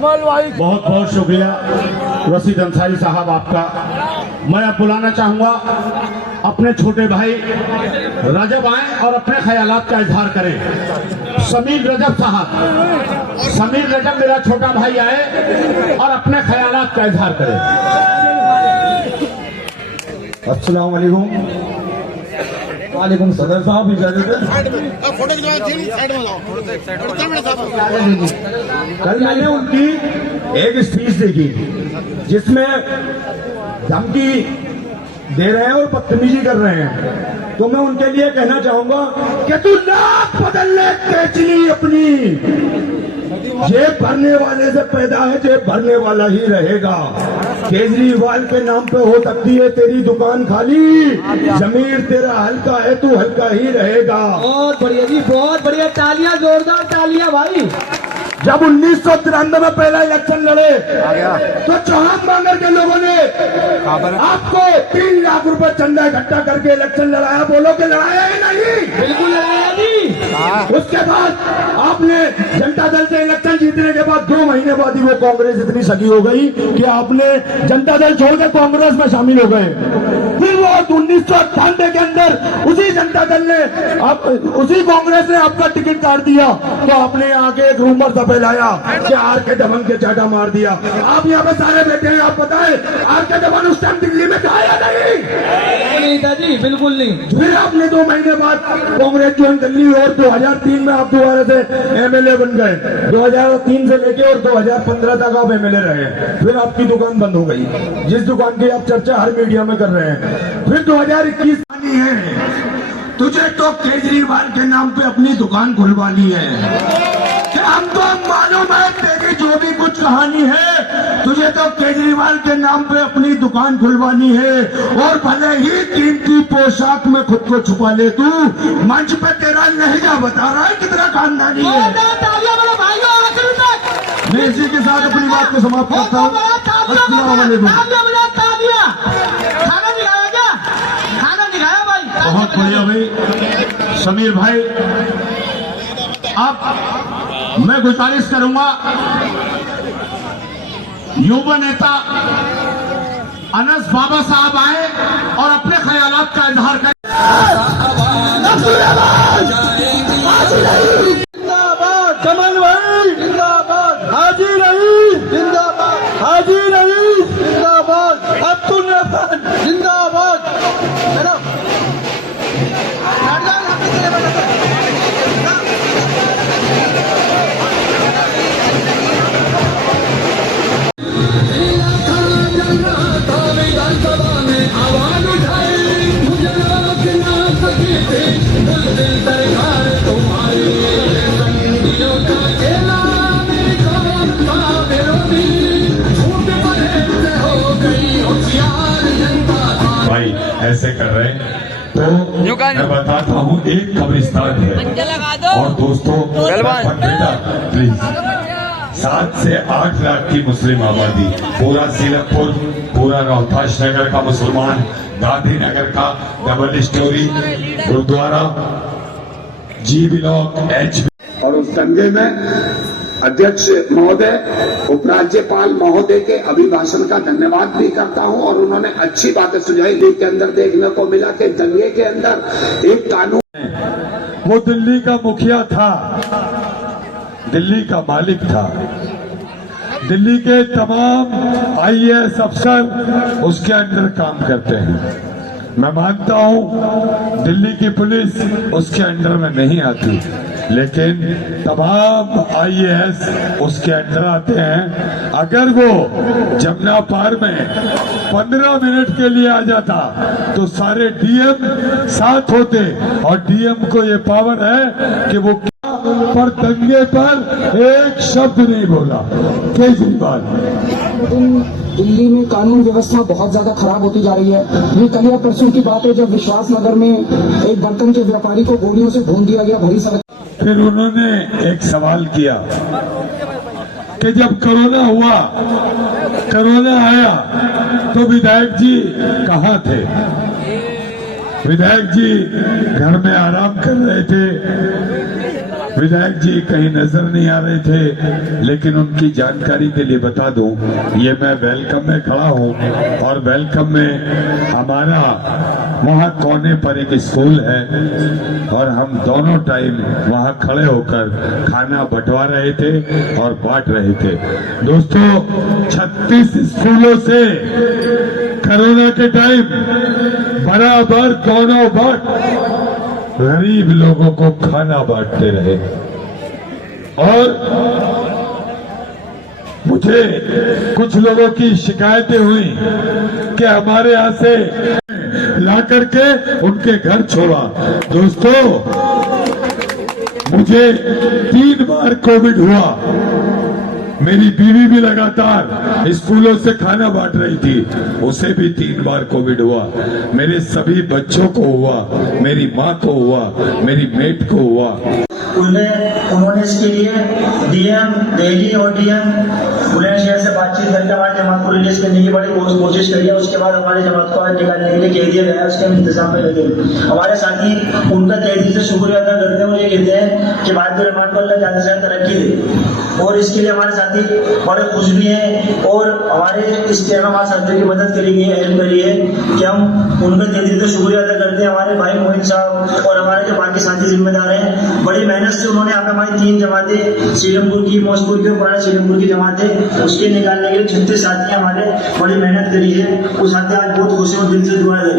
बहुत बहुत शुक्रिया रशीद अंसारी साहब आपका। मैं अब बुलाना चाहूंगा अपने छोटे भाई रजब आए और अपने ख्यालात का इजहार करें। समीर रजब साहब, समीर रजब मेरा छोटा भाई आए और अपने ख्यालात का इजहार करें। अस्सलाम वालेकुम। वालेकुम सदर साहब इजाजत है। कल मैंने उनकी एक स्पीच देखी जिसमें धमकी दे रहे हैं और बदतमीजी कर रहे हैं, तो मैं उनके लिए कहना चाहूंगा कि तू नाक बदल ले केजरी अपनी। जेब भरने वाले से पैदा है, जेब भरने वाला ही रहेगा। केजरीवाल के नाम पे हो सकती है तेरी दुकान खाली, जमीर तेरा हल्का है, तू हल्का ही रहेगा। बहुत बढ़िया जी, बहुत बढ़िया, तालियां, जोरदार तालियां भाई। जब 1993 में पहला इलेक्शन लड़े तो चौहान बांगर के लोगों ने आपको 3 लाख रुपए चंदा इकट्ठा करके इलेक्शन लड़ाया। बोलो कि लड़ाया ही नहीं? बिल्कुल लड़ाया जी। उसके बाद आपने जनता दल से इलेक्शन जीतने के बाद 2 महीने बाद ही वो कांग्रेस इतनी सगी हो गई कि आपने जनता दल छोड़कर कांग्रेस में शामिल हो गए। फिर वो 1998 के अंदर उसी जनता दल ने उसी कांग्रेस ने आपका टिकट काट दिया, तो आपने आके एक रूमर सा फैलाया कि आर के दमन के चाटा मार दिया। आप यहाँ पे सारे बैठे हैं, आप बताएं आर के दमन उस टाइम दिल्ली में था या नहीं था जी? बिल्कुल नहीं। फिर आपने 2 महीने बाद कांग्रेस ज्वाइन कर ली और 2003 में आप दोबारा से एमएलए बन गए। 2003 से लेके और 2015 तक आप एमएलए रहे। फिर आपकी दुकान बंद हो गई, जिस दुकान की आप चर्चा हर मीडिया में कर रहे हैं। फिर 2021 आनी है, तुझे तो केजरीवाल के नाम पे अपनी दुकान खुलवानी है। क्या हमको मालूम है तेरी जो भी कुछ कहानी है, तुझे तो केजरीवाल के नाम पे अपनी दुकान खुलवानी है। और भले ही कीमती पोशाक में खुद को छुपा ले, तू मंच पे तेरा लहजा बता रहा है कितना खानदानी है। मैं इसी के साथ अपनी बात को समाप्त करता हूँ। अस्सलाम वालेकुम। बहुत बढ़िया भाई समीर भाई। अब मैं गुजारिश करूंगा युवा नेता अनस बाबा साहब आए और अपने ख्यालात का इजहार करें। जिंदाबाद कमल भाई, जिंदाबाद हाजी रही, जिंदाबाद हाजी रही, जिंदाबाद अब्दुल रहमान, जिंदाबाद। भाई ऐसे कर रहे हैं तो मैं बताता हूँ, एक कब्रिस्तान है और दोस्तों बेटा प्लीज 7 से 8 लाख की मुस्लिम आबादी, पूरा सीरतपुर, पूरा रोहताश नगर का मुसलमान, गांधीनगर का डबल स्टोरी गुरुद्वारा, जी ब्लॉक, एच। और उस दंगे में अध्यक्ष महोदय, उपराज्यपाल महोदय के अभिभाषण का धन्यवाद भी करता हूं। और उन्होंने अच्छी बातें सुझाई। दिल्ली के अंदर देखने को मिला कि दंगे के अंदर एक कानून, वो दिल्ली का मुखिया था, दिल्ली का मालिक था, दिल्ली के तमाम आईएएस अफसर उसके अंडर काम करते हैं। मैं मानता हूं दिल्ली की पुलिस उसके अंडर में नहीं आती, लेकिन तमाम आईएएस उसके अंडर आते हैं। अगर वो जमुना पार में 15 मिनट के लिए आ जाता तो सारे डीएम साथ होते, और डीएम को ये पावर है कि वो पर दंगे पर एक शब्द नहीं बोला। केजरीवाल, दिल्ली में कानून व्यवस्था बहुत ज्यादा खराब होती जा रही है। ये कल या परसों की बात है जब विश्वास नगर में एक बर्तन के व्यापारी को गोलियों से भून दिया गया भरी सड़क। फिर उन्होंने एक सवाल किया कि जब कोरोना हुआ, कोरोना आया तो विधायक जी कहाँ थे? विधायक जी घर में आराम कर रहे थे, विधायक जी कहीं नजर नहीं आ रहे थे, लेकिन उनकी जानकारी के लिए बता दूं, ये मैं वेलकम में खड़ा हूं और वेलकम में हमारा वहां कोने पर एक स्कूल है और हम दोनों टाइम वहां खड़े होकर खाना बंटवा रहे थे और बांट रहे थे। दोस्तों, 36 स्कूलों से कोरोना के टाइम बराबर दोनों वक्त गरीब लोगों को खाना बांटते रहे। और मुझे कुछ लोगों की शिकायतें हुई कि हमारे यहां से ला करके उनके घर छोड़ा। दोस्तों, मुझे 3 बार कोविड हुआ, मेरी बीवी भी लगातार स्कूलों से खाना बांट रही थी, उसे भी 3 बार कोविड हुआ। मेरे सभी बच्चों को हुआ, मेरी माँ को हुआ, मेरी मेट को हुआ। उन्होंने इसके लिए डीएम दिल्ली और डीएम बुलंदशहर से बातचीत करके हमारे जमात को रिलीज करने की बड़ी कोशिश करी है। उसके बाद हमारे जमात को निकालने के लिए कह दिया गया है, उसके इंतजाम में लगे। हमारे साथी उनका तहे दिल से शुक्रिया अदा करते हैं और ये कहते हैं कि बाद रहमान को अल्लाह ज्यादा से ज्यादा तरक्की दे, और इसके लिए हमारे साथी बड़े खुश भी हैं और हमारे इस टाइम हमारे साथियों की मदद करी गई है, हेल्प करी है कि हम उनका तहे दिल से शुक्रिया अदा करते हैं। हमारे भाई मोहित साहब और हमारे जो बाकी साथी जिम्मेदार हैं, बड़ी मेहनत से उन्होंने यहाँ पे हमारी 3 जमातें, सीलमपुर की, मौजपुर की और पुराना सीलमपुर की जमातें, उसके निकालने के लिए 36 साथी हमारे बड़ी मेहनत करी है। वो साथी आज बहुत खुशी और दिल से दुआ दे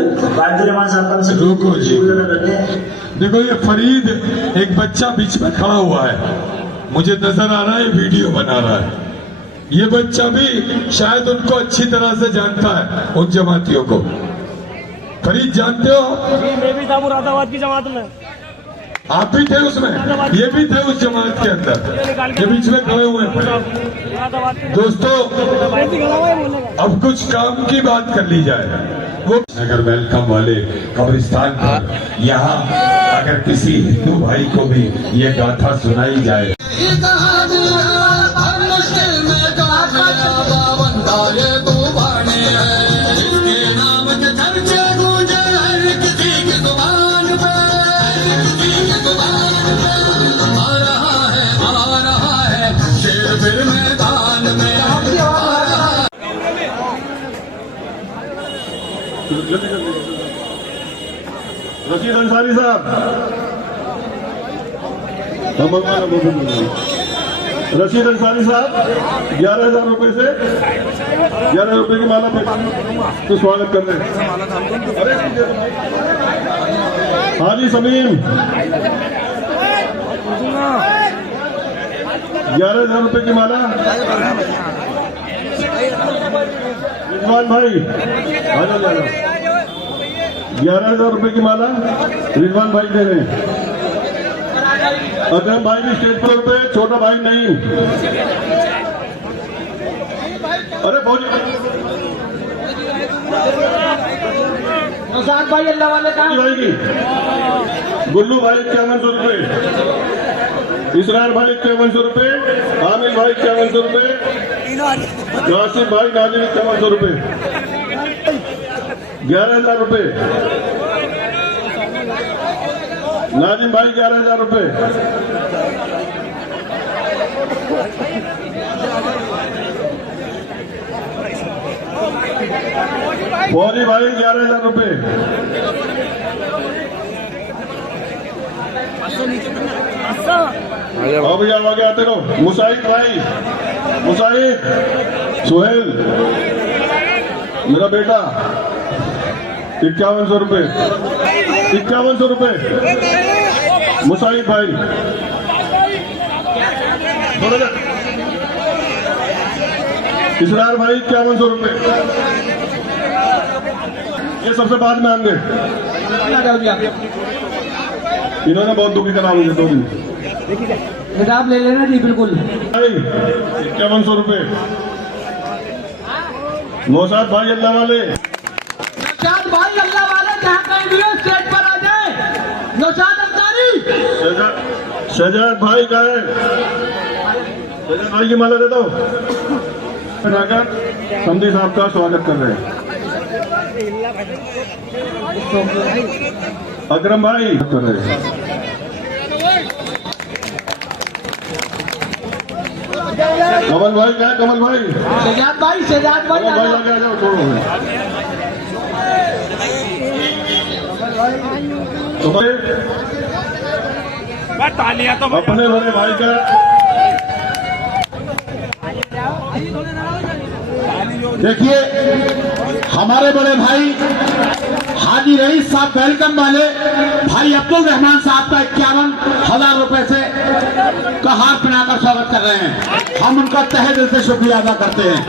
रहमान साहब का शुक्रिया करते हैं। देखो, ये फरीद एक बच्चा बीच में खड़ा हुआ है, मुझे नजर आ रहा है, वीडियो बना रहा है। ये बच्चा भी शायद उनको अच्छी तरह से जानता है, उन जमातियों को। फरीद जानते हो? मैं भी था मुरादाबाद की जमात में। आप भी थे उसमें, ये भी थे उस जमात के अंदर, ये बीच में खड़े हुए हैं। दोस्तों, अब कुछ काम की बात कर ली जाए। वो अगर वेलकम वाले कब्रिस्तान पर यहाँ अगर किसी हिंदू भाई को भी ये गाथा सुनाई जाए, रशीद अंसारी साहब, रशीद अंसारी साहब 11,000 रुपए से 11 रुपए की माला पे तो स्वागत कर रहे हैं। अरे हाजी समीम 11,000 रुपए की माला। रिजवान भाई 11,000 रुपए की माला रिजवान भाई दे रहे हैं। अकरम भाई भी स्टेज पर पे, छोटा भाई नहीं। अरे बहुत भाई अल्लाह वाले का भाई की गुल्लू भाई 5100 रुपए, इसरार भाई 5100 रुपए, आमिर भाई 5100 रुपए, कासिम भाई नाजिम 5100 रुपए, 11,000 रुपए, नाजिम भाई 11,000 रुपए, फौजी भाई 11,000 रुपए, आओ भैया आगे आते रहो। मुसाहिद भाई, मुसाहिद सुहेल मेरा बेटा 5100 रुपए, 5100 रुपए मुसाहिद भाई। इसरार भाई 5100 रुपए। ये सबसे बाद में आएंगे, इन्होंने बहुत दुखी करा मुझे 2 दिन। किताब ले लेना जी, बिल्कुल भाई 5100 रुपए। नौशाद भाई अल्लाह वाले, नौशाद भाई अल्लाह वाले जहाँ कहीं भी हो स्टेज पर आ जाए। नौशाद अंसारी, शहजाद भाई का है, शहजाद भाई की माला देता हूँ। समझी साहब का स्वागत कर रहे हैं। अकरम भाई कर रहे हैं। कमल भाई क्या कमल भाई शहजाद भाई भाई आ जाओ। आगे आ जाओ छोड़ो तो भाई तालियां तो अपने बड़े भाई का देखिए हमारे बड़े भाई हाजी रईस साहब वेलकम वाले भाई अब्दुल रहमान साहब का 51,000 रुपए से का हार पहनाकर स्वागत कर रहे हैं। हम उनका तहे दिल से शुक्रिया अदा करते हैं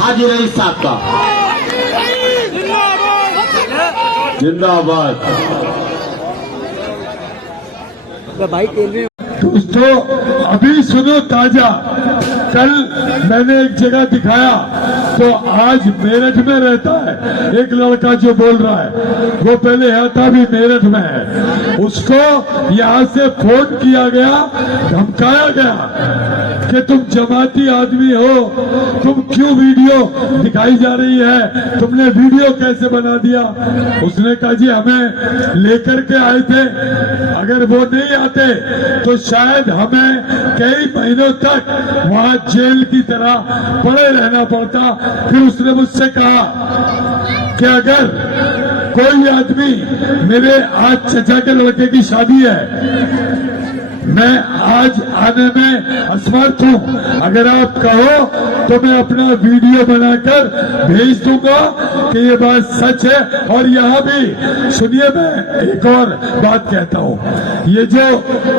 हाजी रईस साहब का। जिंदाबाद। दोस्तों अभी सुनो ताजा, कल मैंने एक जगह दिखाया तो आज मेरठ में रहता है एक लड़का जो बोल रहा है, वो पहले यहाँ था भी मेरठ में है, उसको यहाँ से फोन किया गया, धमकाया गया कि तुम जमाती आदमी हो, तुम क्यों वीडियो दिखाई जा रही है, तुमने वीडियो कैसे बना दिया। उसने कहा जी हमें लेकर के आए थे, अगर वो नहीं आते तो शायद हमें कई महीनों तक वहां जेल की तरह पड़े रहना पड़ता। फिर उसने मुझसे कहा कि अगर कोई आदमी, मेरे आज चचा के लड़के की शादी है, मैं आज आने में असमर्थ हूं, अगर आप कहो तो मैं अपना वीडियो बनाकर भेज दूंगा कि ये बात सच है। और यहाँ भी सुनिए, मैं एक और बात कहता हूँ, ये जो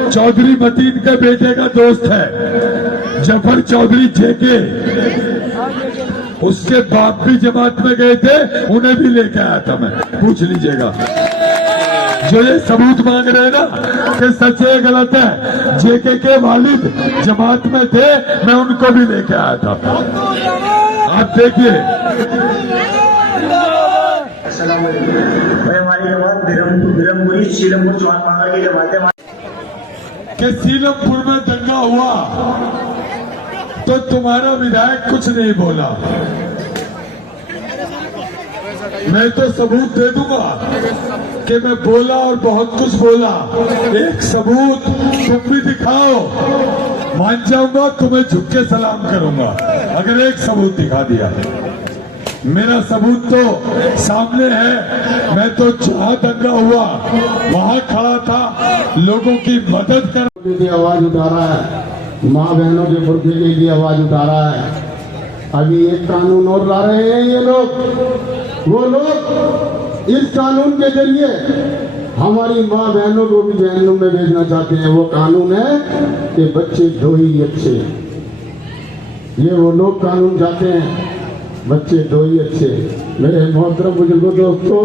चौधरी मतीन के बेटे का दोस्त है जफर चौधरी जेके, उसके बाप भी जमात में गए थे, उन्हें भी लेके आया था मैं, पूछ लीजिएगा। जो ये सबूत मांग रहे हैं ना कि सच है गलत है, जेके के वालिद जमात में थे, मैं उनको भी लेके आया था। आप देखिए हमारी जमात बिरमपुरी सीलमपुर चौहान मांगा की जमातें कि सीलमपुर में दंगा हुआ तो तुम्हारा विधायक कुछ नहीं बोला। मैं तो सबूत दे दूंगा कि मैं बोला और बहुत कुछ बोला। एक सबूत तुम भी दिखाओ, मान जाऊंगा, तुम्हें झुक के सलाम करूंगा अगर एक सबूत दिखा दिया। मेरा सबूत तो सामने है, मैं तो जहां दंगा हुआ वहां खड़ा था, लोगों की मदद कर आवाज उठा रहा है, माँ बहनों के बुरखे के लिए आवाज उठा रहा है। अभी एक कानून और ला रहे हैं ये लोग, वो लोग इस कानून के जरिए हमारी माँ बहनों को भी जहन्नुम में भेजना चाहते हैं। वो कानून है कि बच्चे दो ही अच्छे, ये वो लोग कानून चाहते हैं, बच्चे दो ही अच्छे। मेरे मोहतरम बुजुर्गों दोस्तों,